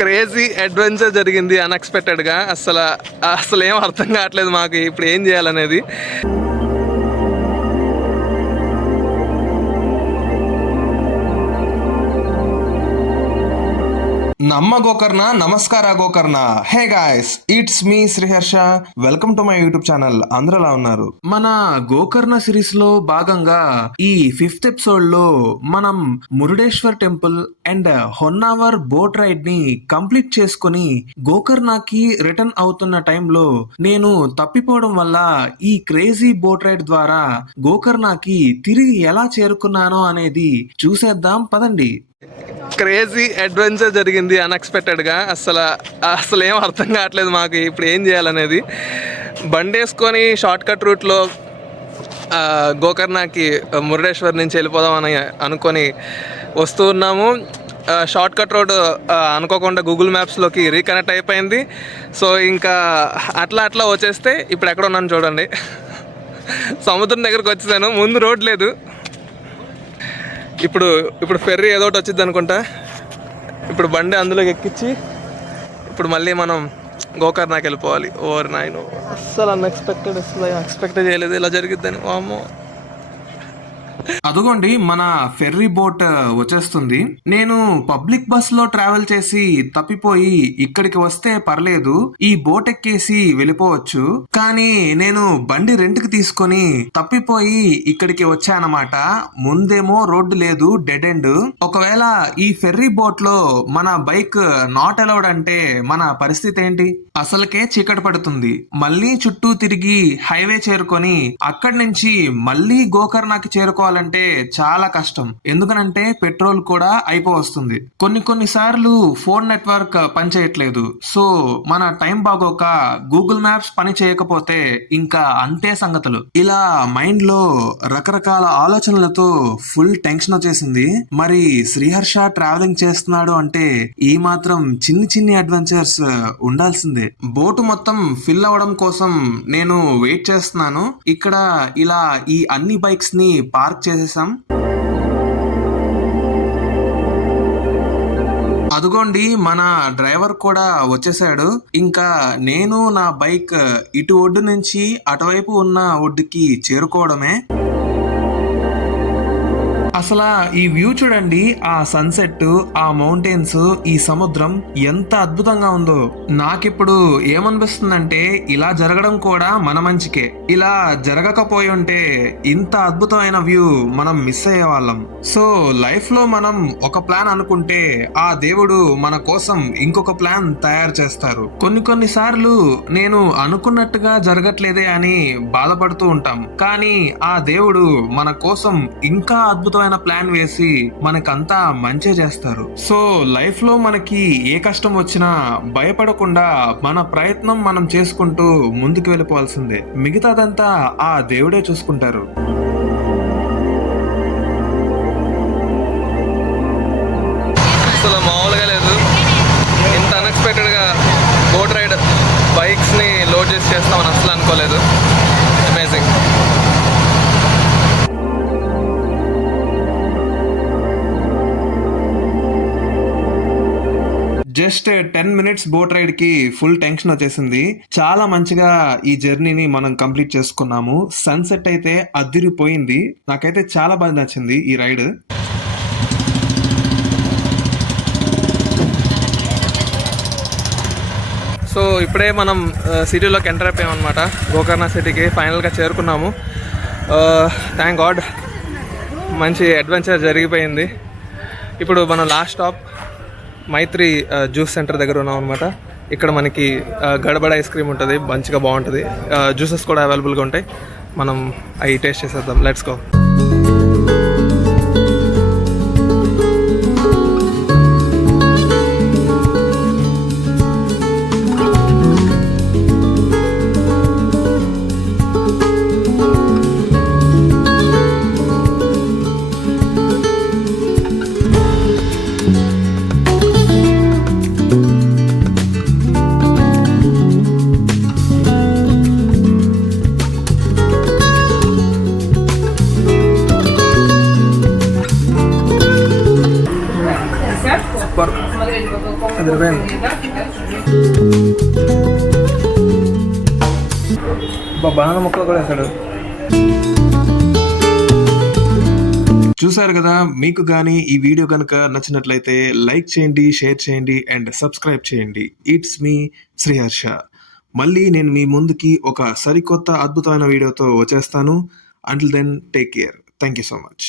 Crazy adventure జరిగింది అన్ఎక్స్పెక్టెడ్గా. అసలు ఏం అర్థం కావట్లేదు మాకు ఇప్పుడు ఏం చేయాలనేది. నమ్మ గోకర్ణ, నమస్కార గోకర్ణ. హే గాయ్స్, ఇట్స్ మీ Sriharsha. Welcome to my YouTube channel. అందరూ ఎలా ఉన్నారు? మన గోకర్ణ సిరీస్ లో భాగంగా ఈ 5th ఎపిసోడ్ లో మనం Murudeshwar temple and Honnavar boat ride ని కంప్లీట్ చేసుకుని గోకర్ణకి రిటర్న్ అవుతున్న టైంలో నేను తప్పిపోవడం వల్ల ఈ క్రేజీ బోట్ రైడ్ ద్వారా గోకర్ణకి తిరిగి ఎలా చేరుకున్నానో అనేది చూసేద్దాం పదండి. క్రేజీ అడ్వెంచర్ జరిగింది అన్ఎక్స్పెక్టెడ్గా. అసలు ఏం అర్థం కావట్లేదు మాకు ఇప్పుడు ఏం చేయాలనేది. బండి వేసుకొని షార్ట్ కట్ రూట్లో గోకర్ణకి మురుడేశ్వర్ నుంచి వెళ్ళిపోదామని అనుకొని వస్తూ ఉన్నాము. షార్ట్ కట్ రోడ్ అనుకోకుండా గూగుల్ మ్యాప్స్లోకి రీకనెక్ట్ అయిపోయింది. సో ఇంకా అట్లా వచ్చేస్తే ఇప్పుడు ఎక్కడ ఉన్నాను చూడండి. సముద్రం దగ్గరకు వచ్చేసాను. ముందు రోడ్ లేదు. ఇప్పుడు ఫెర్రీ ఏదో ఒకటి వచ్చింది అనుకుంటా. ఇప్పుడు బండి అందులోకి ఎక్కించి ఇప్పుడు మళ్ళీ మనం గోకర్ణకి వెళ్ళిపోవాలి. ఓవర్ నైన్ అస్సలు ఎక్స్పెక్ట్ చేయలేదు ఇలా జరిగిద్దని. వామ్మో, అదిగోండి మన ఫెర్రీ బోట్ వచ్చేస్తుంది. నేను పబ్లిక్ బస్ లో ట్రావెల్ చేసి తప్పిపోయి ఇక్కడికి వస్తే పర్లేదు, ఈ బోట్ ఎక్కేసి వెళ్ళిపోవచ్చు. కానీ నేను బండి రెంట్కి తీసుకొని తప్పిపోయి ఇక్కడికి వచ్చానమాట. ముందేమో రోడ్డు లేదు, డెడ్ ఎండ్. ఒకవేళ ఈ ఫెర్రీ బోట్ లో మన బైక్ నాట్ అలౌడ్ అంటే మన పరిస్థితి ఏంటి? అసలుకే చీకటి పడుతుంది. మళ్ళీ చుట్టూ తిరిగి హైవే చేరుకొని అక్కడి నుంచి మళ్ళీ గోకర్ణకి చేరుకోవాలంటే చాలా కష్టం. ఎందుకనంటే పెట్రోల్ కూడా అయిపోవస్తుంది. కొన్ని సార్లు ఫోన్ నెట్వర్క్ పనిచేయట్లేదు. సో మన టైం బాగోక గూగుల్ మ్యాప్స్ పని చేయకపోతే ఇంకా అంతే సంగతులు. ఇలా మైండ్ లో రకరకాల ఆలోచనలతో ఫుల్ టెన్షన్ వచ్చేసింది. మరి శ్రీహర్ష ట్రావెలింగ్ చేస్తున్నాడు అంటే ఈ మాత్రం చిన్ని అడ్వెంచర్స్ ఉండాల్సిందే. బోటు మొత్తం ఫిల్ అవడం కోసం నేను వెయిట్ చేస్తున్నాను. ఇక్కడ ఇలా ఈ అన్ని బైక్స్ ని పార్క్ చేసేసాం. అదిగోండి మన డ్రైవర్ కూడా వచ్చేసాడు. ఇంకా నేను నా బైక్ ఇటు ఒడ్డు నుంచి అటువైపు ఉన్న ఒడ్డుకి చేరుకోవడమే. అసలు ఈ వ్యూ చూడండి, ఆ సన్సెట్, ఆ మౌంటైన్స్, ఈ సముద్రం ఎంత అద్భుతంగా ఉందో. నాకిప్పుడు ఏమనిపిస్తుందంటే ఇలా జరగడం కూడా మన మంచికే. ఇలా జరగకపోయి ఉంటే ఇంత అద్భుతమైన వ్యూ మనం మిస్ అయ్యే వాళ్ళం. సో లైఫ్ లో మనం ఒక ప్లాన్ అనుకుంటే ఆ దేవుడు మన కోసం ఇంకొక ప్లాన్ తయారు చేస్తారు. కొన్ని సార్లు నేను అనుకున్నట్టుగా జరగట్లేదే అని బాధపడుతూ ఉంటాం. కానీ ఆ దేవుడు మన కోసం ఇంకా అద్భుతమైన ప్లాన్ వేసి మనకంతా మంచి చేస్తారు. సో లైఫ్ లో మనకి ఏ కష్టం వచ్చినా భయపడకుండా మన ప్రయత్నం మనం చేసుకుంటూ ముందుకు వెళ్ళిపోవాల్సిందే. మిగతాదంతా ఆ దేవుడే చూసుకుంటారు. అసలు మామూలుగా లేదు. ఇంత అన్ఎక్స్పెక్టెడ్ గా బోట్ రైడ్ బైక్స్ ని లోడ్ చేసి చేస్తామని అసలు అనుకోలేదు. Amazing. Just 10 minutes boat ride కి ఫుల్ టెన్షన్ వచ్చేసింది. చాలా మంచిగా ఈ జర్నీని మనం కంప్లీట్ చేసుకున్నాము. సన్సెట్ అయితే అదిరిపోయింది. నాకైతే చాలా బాగా నచ్చింది ఈ రైడ్. సో ఇప్పుడే మనం సిటీలోకి ఎంటర్ అయిపోయామన్నమాట. గోకర్ణ సిటీకి ఫైనల్గా చేరుకున్నాము. థ్యాంక్ గాడ్, మంచి అడ్వెంచర్ జరిగిపోయింది. ఇప్పుడు మనం లాస్ట్ స్టాప్ మైత్రి జ్యూస్ సెంటర్ దగ్గర ఉన్నాం అనమాట. ఇక్కడ మనకి గడబడ ఐస్ క్రీమ్ ఉంటుంది, మంచిగా బాగుంటుంది. జ్యూసెస్ కూడా అవైలబుల్గా ఉంటాయి. మనం అవి టేస్ట్ చేసేద్దాం. Let's go. బాగా ముక్కలు కూడా వేసాడు. చూసారు కదా, మీకు కానీ ఈ వీడియో కనుక నచ్చినట్లయితే లైక్ చేయండి, షేర్ చేయండి అండ్ సబ్స్క్రైబ్ చేయండి. ఇట్స్ మీ శ్రీహర్ష. మళ్ళీ నేను మీ ముందుకి ఒక సరికొత్త అద్భుతమైన వీడియోతో వచ్చేస్తాను. Until then take care. Thank you so much.